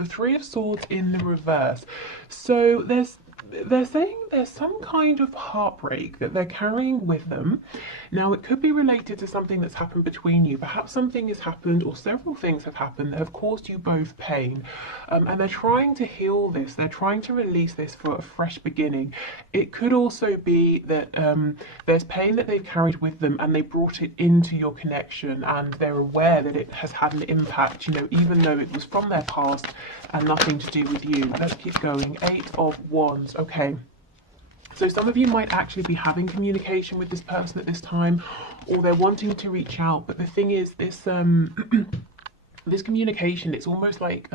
the Three of Swords in the reverse. So they're saying there's some kind of heartbreak that they're carrying with them. Now, it could be related to something that's happened between you. Perhaps something has happened, or several things have happened that have caused you both pain. And they're trying to heal this. They're trying to release this for a fresh beginning. It could also be that there's pain that they've carried with them and they brought it into your connection, and they're aware that it has had an impact, you know, even though it was from their past and nothing to do with you. Let's keep going. Eight of Wands. Okay. So some of you might actually be having communication with this person at this time, or they're wanting to reach out. But the thing is, this this communication, it's almost like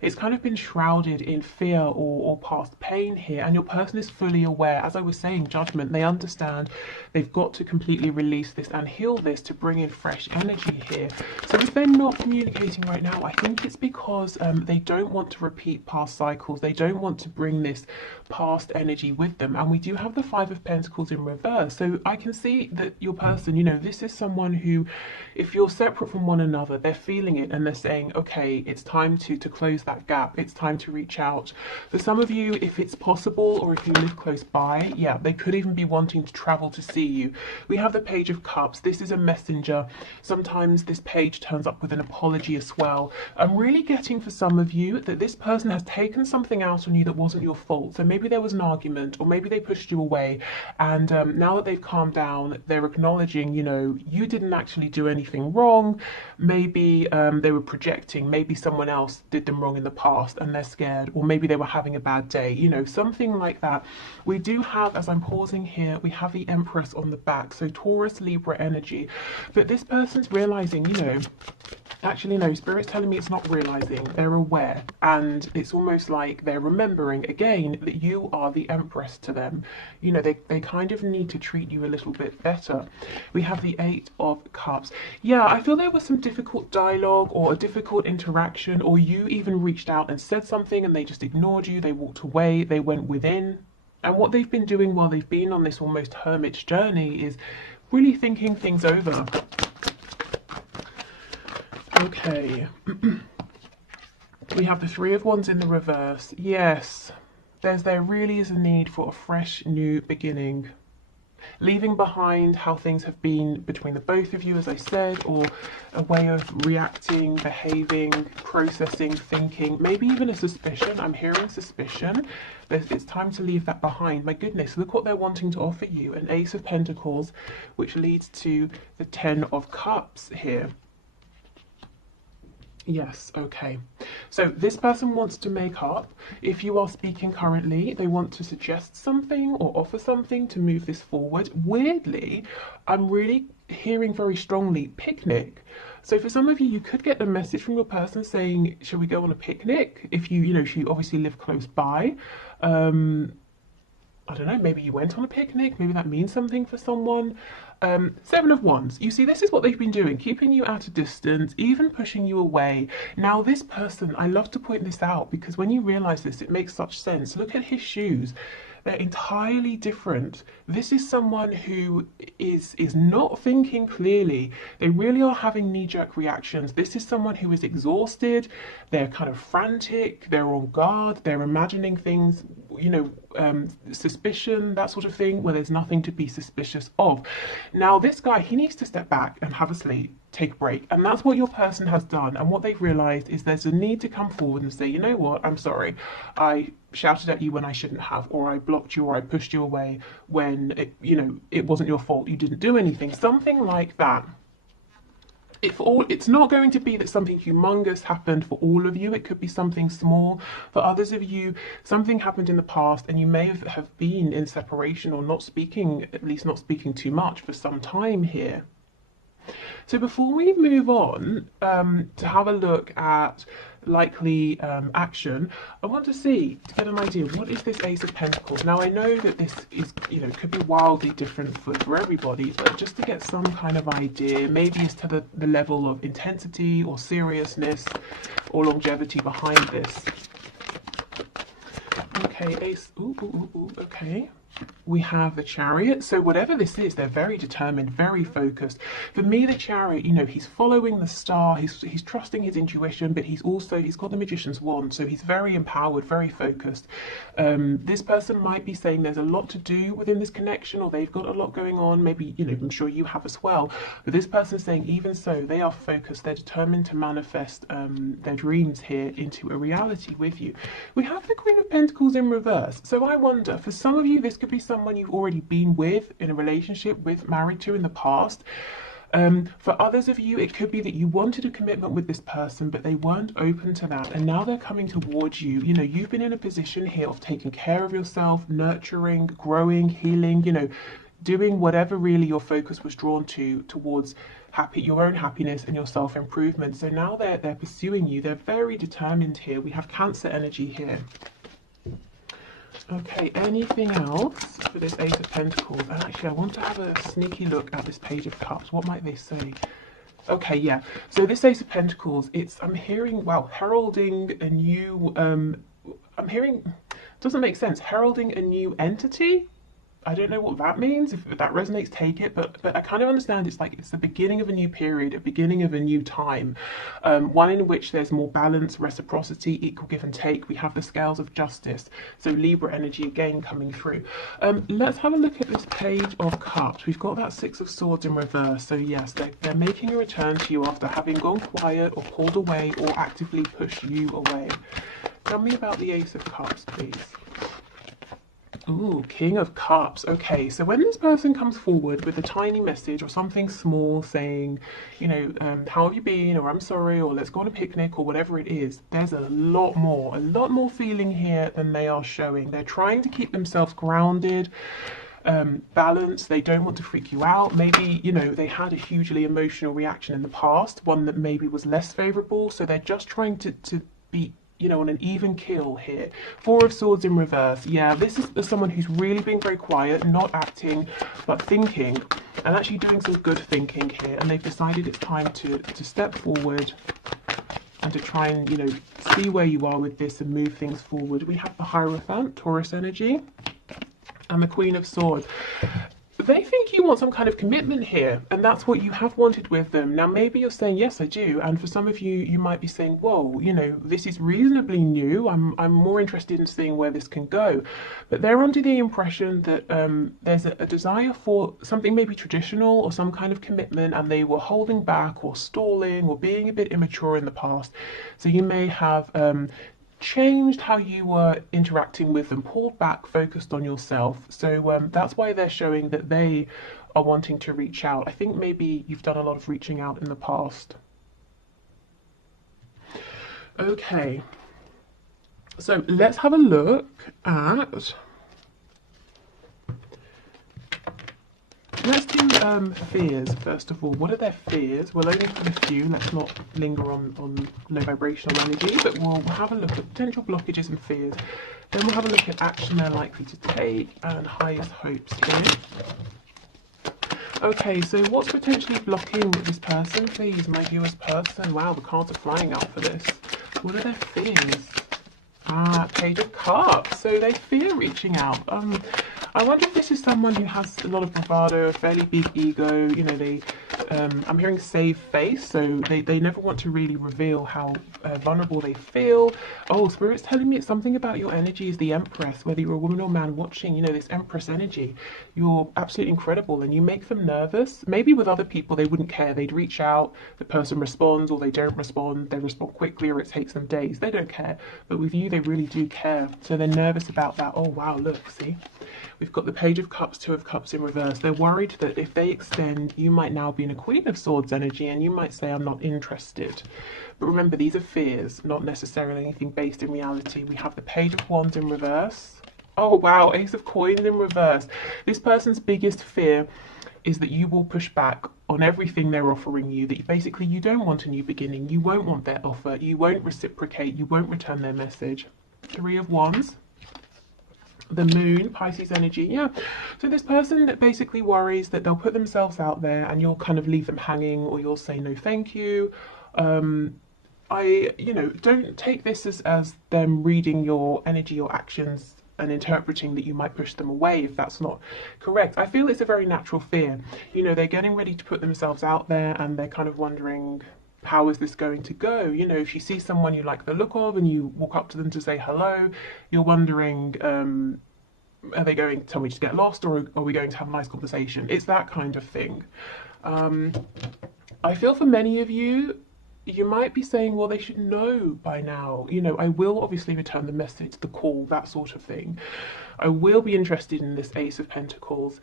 it's kind of been shrouded in fear or past pain here, and your person is fully aware. As I was saying, judgment, they understand they've got to completely release this and heal this to bring in fresh energy here. So if they're not communicating right now, I think it's because they don't want to repeat past cycles. They don't want to bring this past energy with them. And we do have the Five of Pentacles in reverse. So I can see that your person, you know, this is someone who, if you're separate from one another, they're feeling it and they're saying, okay, it's time to close that gap. It's time to reach out. For some of you, if it's possible, or if you live close by, yeah, they could even be wanting to travel to see you. We have the Page of Cups. This is a messenger. Sometimes this page turns up with an apology as well. I'm really getting for some of you that this person has taken something out on you that wasn't your fault. So maybe there was an argument, or maybe they pushed you away, and now that they've calmed down, they're acknowledging, you know, you didn't actually do anything wrong. Maybe they were projecting, maybe someone else did them wrong in the past and they're scared, or maybe they were having a bad day, you know, something like that. We do have, as I'm pausing here, we have the Empress on the back, so Taurus, Libra energy. But this person's realizing, you know, actually no, Spirit's telling me it's not realizing, they're aware, and it's almost like they're remembering again that you are the Empress to them. You know, they kind of need to treat you a little bit better. We have the Eight of Cups. Yeah, I feel there was some difficult dialogue or a difficult interaction, or you even reached out and said something and they just ignored you, they walked away, they went within. And what they've been doing while they've been on this almost hermit's journey is really thinking things over. Okay. We have the Three of Wands in the reverse. Yes, there really is a need for a fresh new beginning. Leaving behind how things have been between the both of you, as I said, or a way of reacting, behaving, processing, thinking, maybe even a suspicion. I'm hearing suspicion. It's time to leave that behind. My goodness, look what they're wanting to offer you. An Ace of Pentacles, which leads to the Ten of Cups here. Yes, okay. So this person wants to make up. If you are speaking currently, they want to suggest something or offer something to move this forward. Weirdly, I'm really hearing very strongly picnic. So for some of you, you could get a message from your person saying, shall we go on a picnic? If if you obviously live close by. I don't know, maybe you went on a picnic, maybe that means something for someone. Seven of Wands. You see, this is what they've been doing, keeping you at a distance, even pushing you away. Now, this person, I love to point this out because when you realize this, it makes such sense. Look at his shoes. They're entirely different. This is someone who is not thinking clearly. They really are having knee-jerk reactions. This is someone who is exhausted. They're kind of frantic. They're on guard. They're imagining things, suspicion, that sort of thing, where there's nothing to be suspicious of. Now, this guy, he needs to step back and have a sleep, take a break. And that's what your person has done. And what they've realized is there's a need to come forward and say, you know what, I'm sorry. I shouted at you when I shouldn't have, or I blocked you, or I pushed you away when, it wasn't your fault. You didn't do anything. Something like that. It's not going to be that something humongous happened for all of you. It could be something small. For others of you, something happened in the past and you may have been in separation or not speaking, at least not speaking too much for some time here. So before we move on to have a look at likely action, I want to get an idea, what is this Ace of Pentacles? Now, I know that this is, could be wildly different for everybody, but just to get some kind of idea, maybe as to the level of intensity or seriousness or longevity behind this. Okay, Ace, okay. we have the Chariot. So whatever this is, they're very determined, very focused. For me, the Chariot, you know, he's following the star, he's trusting his intuition, but he's got the Magician's wand, so he's very empowered, very focused. This person might be saying there's a lot to do within this connection, or they've got a lot going on. Maybe, you know, I'm sure you have as well. But this person's saying even so, they are focused. They're determined to manifest their dreams here into a reality with you. We have the Queen of Pentacles in reverse. So I wonder, for some of you, this could be someone you've already been with, in a relationship with, married to in the past. For others of you, it could be that you wanted a commitment with this person, but they weren't open to that, and now they're coming towards you. You know, you've been in a position here of taking care of yourself, nurturing, growing, healing, you know, doing whatever really your focus was drawn towards your own happiness and your self-improvement. So now they're pursuing you. They're very determined here. We have Cancer energy here. Okay, anything else for this Ace of Pentacles? And actually, I want to have a sneaky look at this Page of Cups. What might they say? Okay, yeah. So this Ace of Pentacles, I'm hearing, wow, heralding a new, I'm hearing, doesn't make sense, heralding a new entity? I don't know what that means. If that resonates, take it. But I kind of understand it's like it's the beginning of a new period, a beginning of a new time, one in which there's more balance, reciprocity, equal give and take. We have the scales of justice. So Libra energy again coming through. Let's have a look at this Page of Cups. We've got that Six of Swords in reverse. So yes, they're making a return to you after having gone quiet or pulled away or actively pushed you away. Tell me about the Ace of Cups, please. Ooh, King of Cups. Okay, so when this person comes forward with a tiny message or something small saying, you know, how have you been, or I'm sorry, or let's go on a picnic, or whatever it is, there's a lot more feeling here than they are showing. They're trying to keep themselves grounded, balanced. They don't want to freak you out. Maybe, you know, they had a hugely emotional reaction in the past, one that maybe was less favorable, so they're just trying to be, you know, on an even keel here. Four of Swords in reverse. Yeah, this is someone who's really being very quiet, not acting, but thinking, and actually doing some good thinking here. And they've decided it's time to step forward and to try and, you know, see where you are with this and move things forward. We have the Hierophant, Taurus energy, and the Queen of Swords. They think you want some kind of commitment here, and that's what you have wanted with them. Now, maybe you're saying, yes, I do. And for some of you, you might be saying, whoa, you know, this is reasonably new. I'm more interested in seeing where this can go. But they're under the impression that there's a desire for something maybe traditional or some kind of commitment, and they were holding back or stalling or being a bit immature in the past. So you may have changed how you were interacting with them, pulled back, focused on yourself. So that's why they're showing that they are wanting to reach out. I think maybe you've done a lot of reaching out in the past. Okay, so let's have a look at, let's do fears first of all. What are their fears? We'll only put a few. Let's not linger on low vibrational energy, but we'll have a look at potential blockages and fears. Then we'll have a look at action they're likely to take and highest hopes here. Okay, so what's potentially blocking this person, please, my viewers person? Wow, the cards are flying out for this. What are their fears? Page of Cups. So they fear reaching out. I wonder if this is someone who has a lot of bravado, a fairly big ego. You know, I'm hearing save face, so they never want to really reveal how vulnerable they feel. Oh, Spirit's telling me it's something about your energy is the Empress, whether you're a woman or man watching, you know, this Empress energy. You're absolutely incredible, and you make them nervous. Maybe with other people, they wouldn't care. They'd reach out, the person responds, or they don't respond. They respond quickly, or it takes them days. They don't care. But with you, they really do care. So they're nervous about that. Oh, wow, look, see? We've got the Page of Cups, Two of Cups in reverse. They're worried that if they extend, you might now be in a Queen of Swords energy, and you might say, I'm not interested. But remember, these are fears, not necessarily anything based in reality. We have the Page of Wands in reverse. Oh, wow, Ace of Coins in reverse. This person's biggest fear is that you will push back on everything they're offering you, that basically you don't want a new beginning, you won't want their offer, you won't reciprocate, you won't return their message. Three of Wands. The Moon, Pisces energy, yeah. So this person basically worries that they'll put themselves out there and you'll kind of leave them hanging, or you'll say no thank you. You know, don't take this as them reading your energy or actions and interpreting that you might push them away if that's not correct. I feel it's a very natural fear. You know, they're getting ready to put themselves out there and they're kind of wondering, how is this going to go? You know, if you see someone you like the look of and you walk up to them to say hello, you're wondering, are they going to tell me to get lost, or are we going to have a nice conversation? It's that kind of thing. I feel for many of you, you might be saying, well, they should know by now. You know, I will obviously return the message, the call, that sort of thing. I will be interested in this Ace of Pentacles.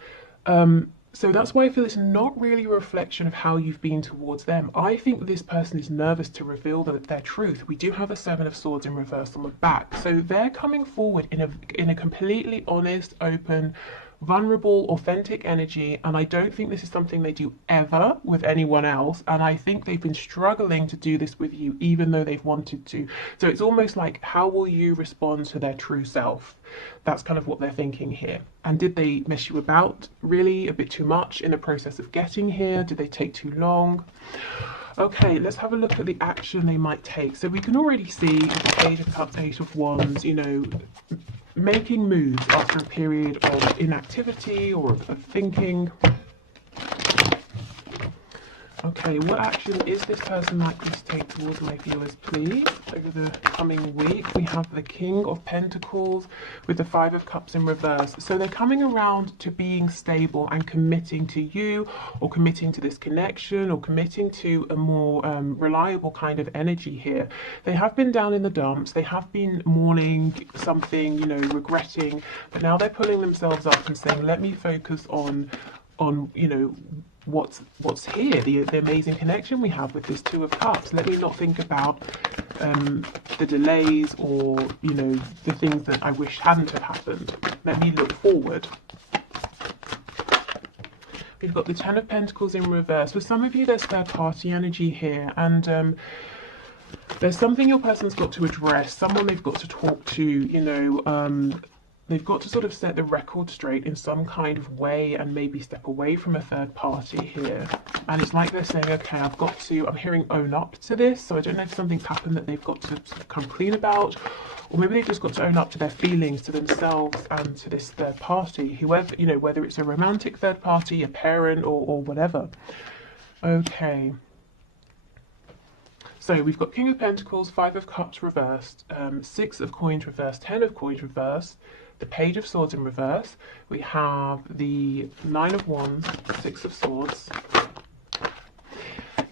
So that's why I feel it's not really a reflection of how you've been towards them. I think this person is nervous to reveal their truth. We do have the Seven of Swords in reverse on the back. So they're coming forward in a completely honest, open, vulnerable, authentic energy, and I don't think this is something they do ever with anyone else, and I think they've been struggling to do this with you even though they've wanted to. So it's almost like, how will you respond to their true self? That's kind of what they're thinking here. And did they mess you about really a bit too much in the process of getting here? Did they take too long? Okay, let's have a look at the action they might take. So we can already see the Page of Cups, Eight of Wands, you know, making moves after a period of inactivity or of thinking. Okay, what action is this person likely to take towards my viewers, please? Over the coming week, we have the King of Pentacles with the Five of Cups in reverse. So they're coming around to being stable and committing to you, or committing to this connection, or committing to a more reliable kind of energy here. They have been down in the dumps. They have been mourning something, you know, regretting, but now they're pulling themselves up and saying, let me focus on you know, what's here, the amazing connection we have with this Two of Cups. Let me not think about the delays, or, you know, the things that I wish hadn't have happened. Let me look forward. We've got the Ten of Pentacles in reverse. For some of you, there's third party energy here, and there's something your person's got to address, someone they've got to talk to, you know, they've got to sort of set the record straight in some kind of way and maybe step away from a third party here. And it's like they're saying, okay, I'm hearing own up to this. So I don't know if something's happened that they've got to sort of come clean about, or maybe they've just got to own up to their feelings, to themselves and to this third party, whoever, you know, whether it's a romantic third party, a parent, or whatever. Okay. So we've got King of Pentacles, Five of Cups reversed, Six of Coins reversed, Ten of Coins reversed, the Page of Swords in reverse. We have the Nine of Wands, Six of Swords.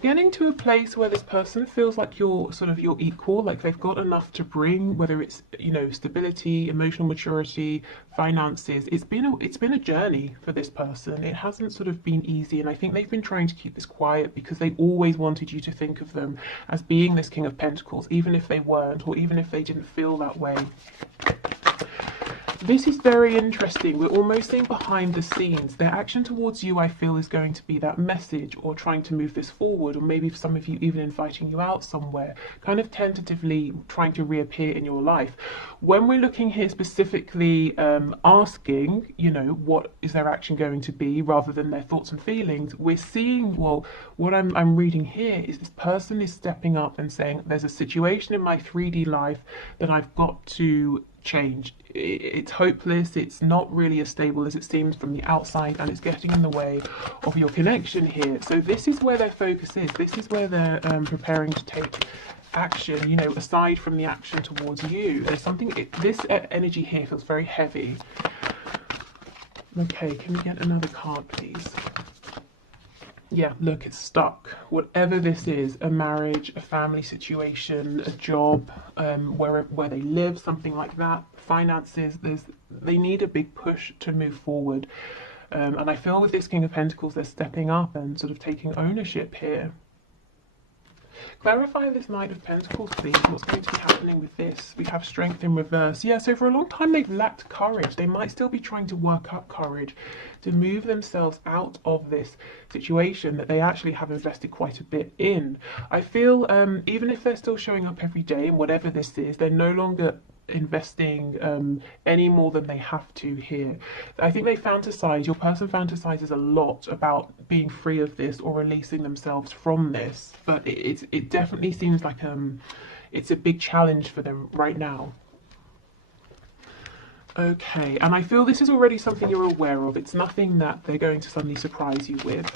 Getting to a place where this person feels like you're sort of your equal, like they've got enough to bring, whether it's, you know, stability, emotional maturity, finances. It's been a journey for this person. It hasn't sort of been easy, and I think they've been trying to keep this quiet because they always wanted you to think of them as being this King of Pentacles, even if they weren't, or even if they didn't feel that way. This is very interesting. We're almost seeing behind the scenes. Their action towards you, I feel, is going to be that message, or trying to move this forward, or maybe for some of you even inviting you out somewhere, kind of tentatively trying to reappear in your life. When we're looking here specifically asking, you know, what is their action going to be, rather than their thoughts and feelings, we're seeing, well, what I'm reading here is this person is stepping up and saying, there's a situation in my 3D life that I've got to change. It's hopeless, it's not really as stable as it seems from the outside, and it's getting in the way of your connection here. So this is where their focus is. This is where they're preparing to take action, you know, aside from the action towards you. There's something, this energy here feels very heavy. Okay, can we get another card, please? Yeah, look, it's stuck. Whatever this is, a marriage, a family situation, a job, where they live, something like that, finances, they need a big push to move forward. And I feel with this King of Pentacles, they're stepping up and sort of taking ownership here. Clarify this Knight of Pentacles, please. What's going to be happening with this? We have Strength in reverse. Yeah, so for a long time they've lacked courage. They might still be trying to work up courage to move themselves out of this situation that they actually have invested quite a bit in. I feel even if they're still showing up every day in whatever this is, they're no longer investing any more than they have to here. I think they fantasize, your person fantasizes a lot about being free of this or releasing themselves from this, but it definitely seems like it's a big challenge for them right now. Okay, and I feel this is already something you're aware of. It's nothing that they're going to suddenly surprise you with.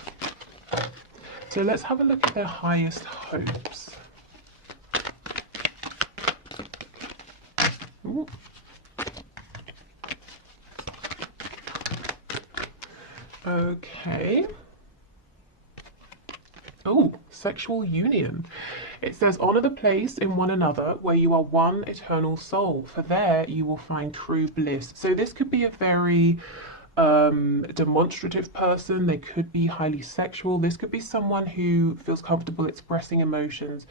So let's have a look at their highest hopes. Ooh. Okay. Oh, sexual union. It says, honor the place in one another where you are one eternal soul, for there you will find true bliss. So this could be a very demonstrative person. They could be highly sexual. This could be someone who feels comfortable expressing emotions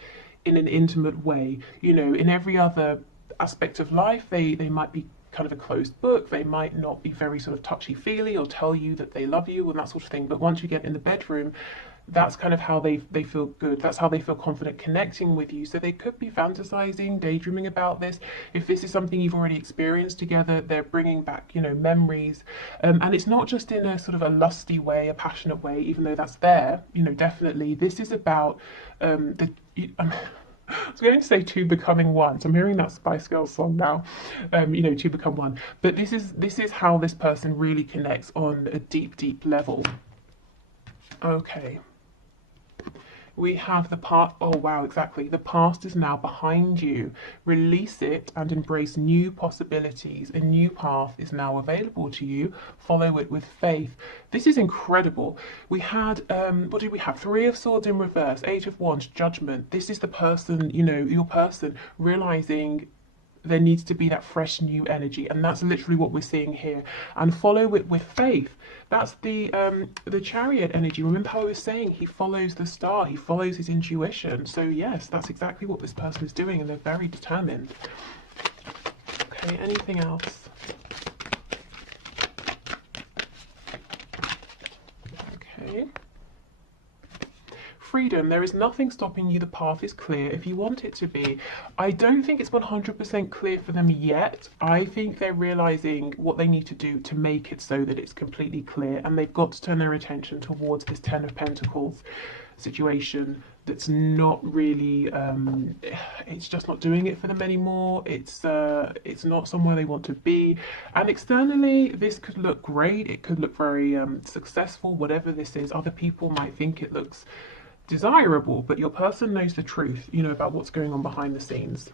in an intimate way. You know, in every other aspect of life, they might be kind of a closed book. They might not be very sort of touchy-feely or tell you that they love you and that sort of thing. But once you get in the bedroom, that's kind of how they feel good. That's how they feel confident connecting with you. So they could be fantasizing, daydreaming about this. If this is something you've already experienced together, they're bringing back, you know, memories. And it's not just in a sort of a lusty way, a passionate way, even though that's there, you know, definitely. This is about I was going to say two becoming one. So I'm hearing that Spice Girls song now, you know, two become one. But this is how this person really connects on a deep, deep level. Okay. We have the past. Oh wow, exactly. The past is now behind you. Release it and embrace new possibilities. A new path is now available to you. Follow it with faith. This is incredible. We had, what did we have? Three of Swords in reverse, Eight of Wands, Judgment. This is the person, you know, your person realizing there needs to be that fresh new energy, and that's literally what we're seeing here. And follow it with faith. That's the Chariot energy. Remember how I was saying he follows the star, he follows his intuition. So yes, that's exactly what this person is doing, and they're very determined. Okay, anything else? Okay. Freedom. There is nothing stopping you. The path is clear if you want it to be. I don't think it's 100% clear for them yet. I think they're realizing what they need to do to make it so that it's completely clear, and they've got to turn their attention towards this Ten of Pentacles situation that's not really it's just not doing it for them anymore. It's not somewhere they want to be, and externally this could look great, it could look very successful. Whatever this is, other people might think it looks desirable, but your person knows the truth, you know, about what's going on behind the scenes.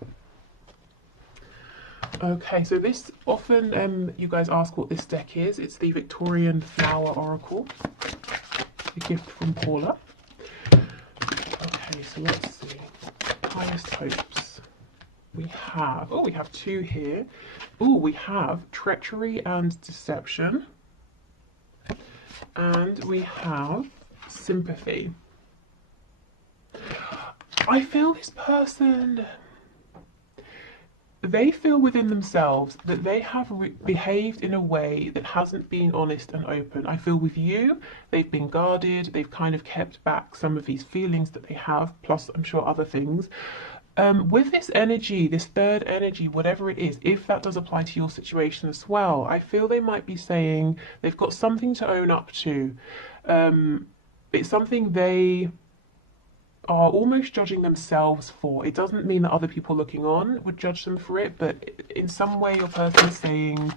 Okay, so this often you guys ask what this deck is. It's the Victorian Flower Oracle, a gift from Paula. Okay, so let's see. Highest hopes. We have two here. Oh, we have treachery and deception, and we have sympathy. I feel this person, they feel within themselves that they have behaved in a way that hasn't been honest and open. I feel with you, they've been guarded, they've kind of kept back some of these feelings that they have, plus I'm sure other things. With this energy, this third energy, whatever it is, if that does apply to your situation as well, I feel they might be saying they've got something to own up to. It's something they are almost judging themselves for. It doesn't mean that other people looking on would judge them for it, but in some way your person is saying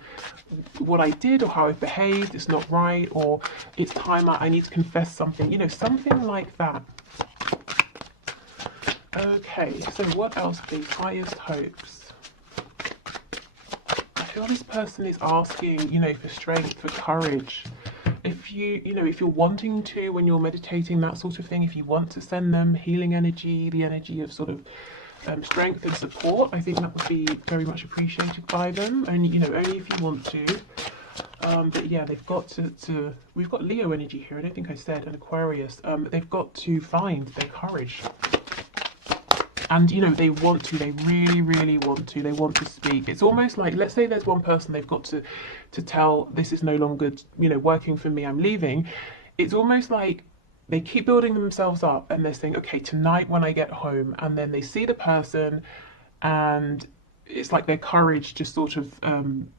what I did or how I behaved, it's not right, or it's time I need to confess something, you know, something like that. Okay, so what else, please? Highest hopes. I feel this person is asking, you know, for strength, for courage. If if you're wanting to, when you're meditating, that sort of thing, if you want to send them healing energy, the energy of sort of strength and support, I think that would be very much appreciated by them. Only if you want to. But yeah, they've got to. We've got Leo energy here. I don't think I said, and Aquarius. They've got to find their courage. And, you know, they want to, they really, really want to, they want to speak. It's almost like, let's say there's one person they've got to tell, this is no longer, you know, working for me, I'm leaving. It's almost like they keep building themselves up and they're saying, okay, tonight when I get home, and then they see the person and it's like their courage just sort of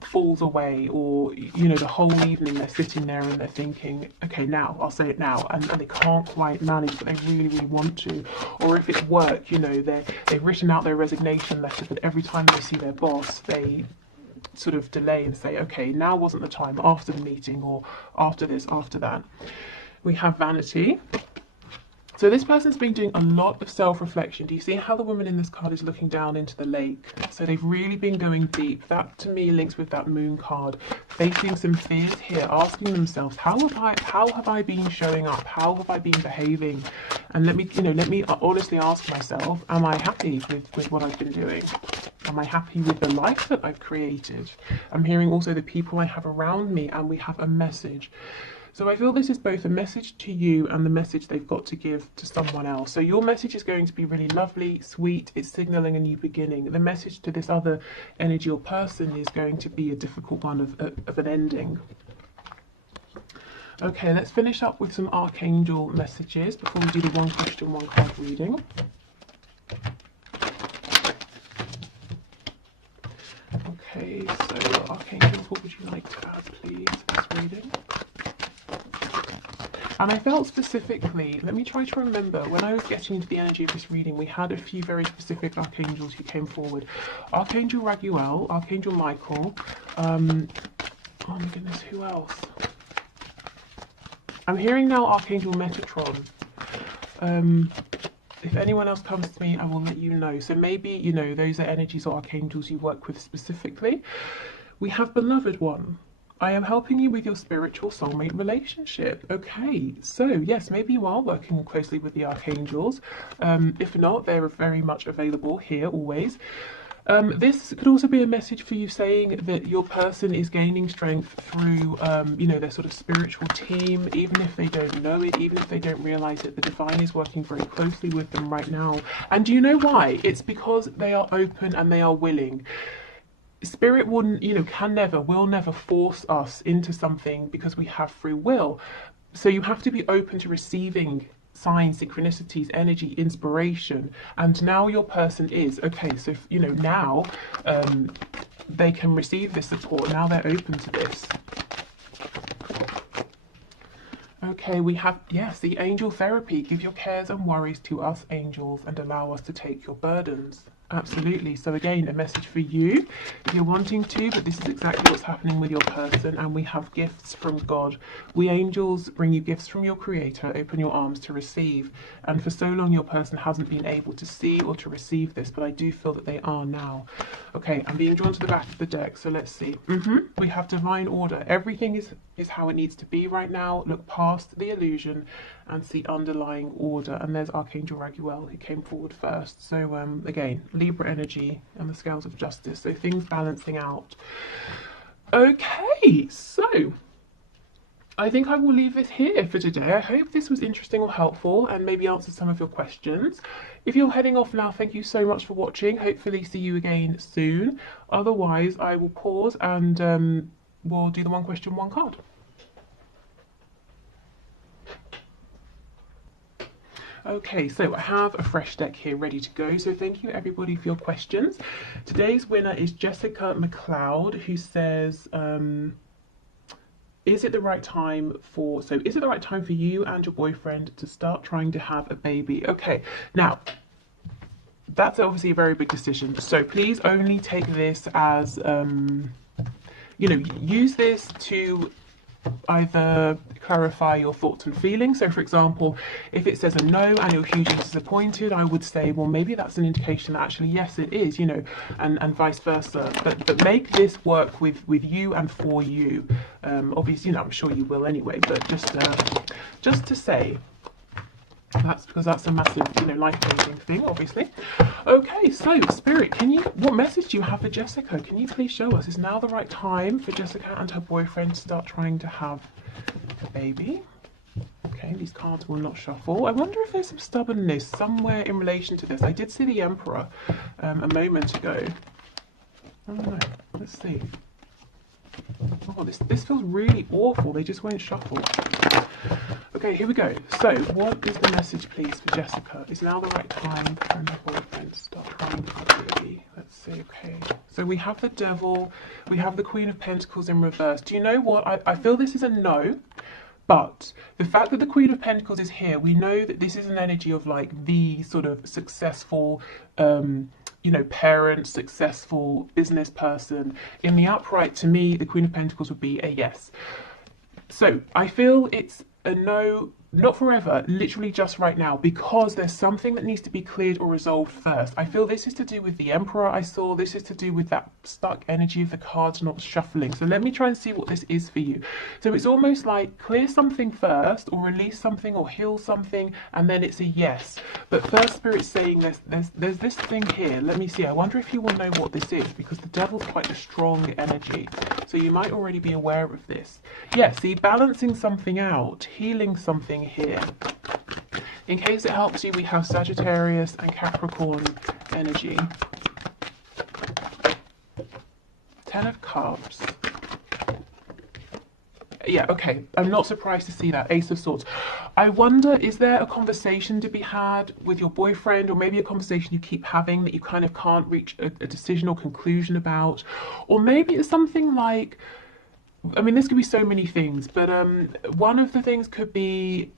falls away, or, you know, the whole evening they're sitting there and they're thinking, okay, now, I'll say it now, and they can't quite manage, but they really, really want to. Or if it's work, you know, they've written out their resignation letter, but every time they see their boss, they sort of delay and say, okay, now wasn't the time, after the meeting, or after this, after that. We have vanity. So this person's been doing a lot of self-reflection. Do you see how the woman in this card is looking down into the lake? So they've really been going deep. That to me links with that moon card, facing some fears here, asking themselves, how have I been showing up? How have I been behaving? And let me honestly ask myself, am I happy with what I've been doing? Am I happy with the life that I've created? I'm hearing also the people I have around me, and we have a message. So I feel this is both a message to you and the message they've got to give to someone else. So your message is going to be really lovely, sweet, it's signaling a new beginning. The message to this other energy or person is going to be a difficult one of an ending. Okay, let's finish up with some archangel messages before we do the one question, one card reading. Okay, so archangels, what would you like to add, please, to this reading? And I felt specifically, let me try to remember, when I was getting into the energy of this reading, we had a few very specific archangels who came forward. Archangel Raguel, Archangel Michael, oh my goodness, who else? I'm hearing now Archangel Metatron. If anyone else comes to me, I will let you know. So maybe, you know, those are energies or archangels you work with specifically. We have Beloved One. I am helping you with your spiritual soulmate relationship. Okay, so yes, maybe you are working closely with the archangels. If not, they're very much available here always. This could also be a message for you saying that your person is gaining strength through, you know, their sort of spiritual team, even if they don't know it, even if they don't realize it. The divine is working very closely with them right now. And do you know why? It's because they are open and they are willing. Spirit wouldn't, you know, will never force us into something because we have free will. So you have to be open to receiving signs, synchronicities, energy, inspiration. And now your person is, okay, so, you know, now they can receive this support. Now they're open to this. Okay, we have, yes, the angel therapy. Give your cares and worries to us, angels, and allow us to take your burdens. Absolutely. So again, a message for you if you're wanting to, but this is exactly what's happening with your person. And we have gifts from God. We angels bring you gifts from your creator. Open your arms to receive. And for so long, your person hasn't been able to see or to receive this, but I do feel that they are now. Okay, I'm being drawn to the back of the deck. So let's see. We have divine order. Everything is how it needs to be right now. Look past the illusion and see underlying order. And there's Archangel Raguel, who came forward first. So again, Libra energy and the scales of justice. So things balancing out. Okay, so I think I will leave this here for today. I hope this was interesting or helpful and maybe answered some of your questions. If you're heading off now, thank you so much for watching. Hopefully see you again soon. Otherwise, I will pause and we'll do the one question, one card. Okay, so I have a fresh deck here ready to go. So thank you everybody for your questions. Today's winner is Jessica McLeod, who says, is it the right time for you and your boyfriend to start trying to have a baby? Okay, now that's obviously a very big decision. So please only take this as, you know, use this to either clarify your thoughts and feelings. So for example, if it says a no and you're hugely disappointed, I would say, well, maybe that's an indication that actually yes it is, you know, and vice versa, but make this work with you and for you. Obviously, you know, I'm sure you will anyway, but just to say, that's because that's a massive, you know, life-changing thing, obviously. Okay, so Spirit, what message do you have for Jessica? Can you please show us, is now the right time for Jessica and her boyfriend to start trying to have a baby? Okay, these cards will not shuffle. I wonder if there's some stubbornness somewhere in relation to this. I did see the Emperor a moment ago. I don't know, let's see. Oh, this feels really awful. They just won't shuffle. Okay, here we go. So, what is the message, please, for Jessica? Is now the right time for her boyfriend to start trying to have a baby? Let's see, okay. So we have the Devil, we have the Queen of Pentacles in reverse. Do you know what? I feel this is a no, but the fact that the Queen of Pentacles is here, we know that this is an energy of like the sort of successful, you know, parent, successful business person. In the upright, to me, the Queen of Pentacles would be a yes. So I feel it's a no, not forever, literally just right now, because there's something that needs to be cleared or resolved first. I feel this is to do with the Emperor I saw. This is to do with that stuck energy of the cards not shuffling. So let me try and see what this is for you. So it's almost like clear something first, or release something, or heal something, and then it's a yes. But first, Spirit's saying there's this thing here. Let me see. I wonder if you will know what this is, because the Devil's quite a strong energy. So you might already be aware of this. Yeah, see, balancing something out, healing something here. In case it helps you, we have Sagittarius and Capricorn energy. Ten of Cups. Yeah, okay. I'm not surprised to see that. Ace of Swords. I wonder, is there a conversation to be had with your boyfriend, or maybe a conversation you keep having that you kind of can't reach a decision or conclusion about? Or maybe it's something like, I mean, this could be so many things, but one of the things could be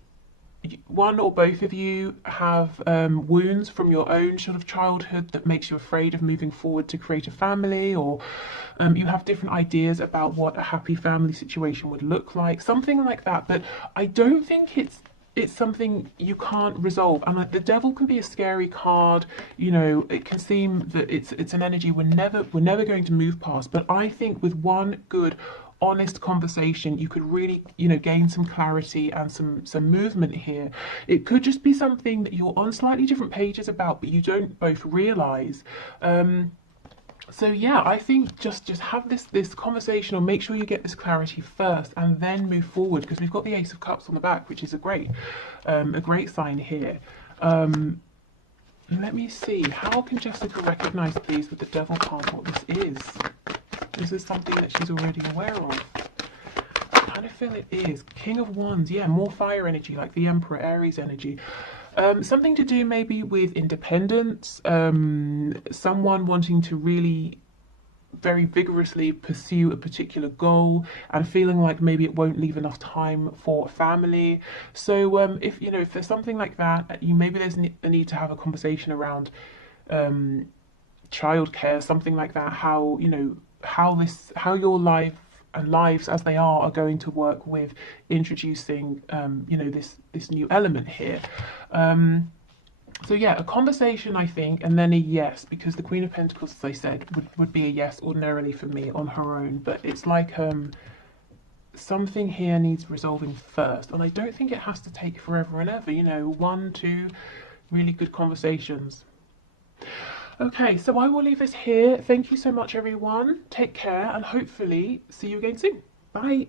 one or both of you have wounds from your own sort of childhood that makes you afraid of moving forward to create a family, or you have different ideas about what a happy family situation would look like, something like that. But I don't think it's something you can't resolve. And like, the Devil can be a scary card, you know. It can seem that it's an energy we're never going to move past. But I think with one good honest conversation, you could really, you know, gain some clarity and some movement here. It could just be something that you're on slightly different pages about, but you don't both realize. So yeah, I think just have this conversation, or make sure you get this clarity first and then move forward, because we've got the Ace of Cups on the back, which is a great sign here. Let me see, how can Jessica recognize, please, with the Devil card, what this is? Is this something that she's already aware of? I kind of feel it is. King of Wands, yeah, more fire energy, like the Emperor, Aries energy. Something to do maybe with independence, someone wanting to really very vigorously pursue a particular goal and feeling like maybe it won't leave enough time for family. So if you know, if there's something like that, maybe there's a need to have a conversation around childcare, something like that. How, you know, how your life and lives as they are going to work with introducing you know, this new element here. So yeah, a conversation, I think, and then a yes, because the Queen of Pentacles, as I said, would be a yes ordinarily for me on her own. But it's like something here needs resolving first, and I don't think it has to take forever and ever. You know, 1-2 really good conversations. Okay, so I will leave this here. Thank you so much, everyone. Take care, and hopefully see you again soon. Bye.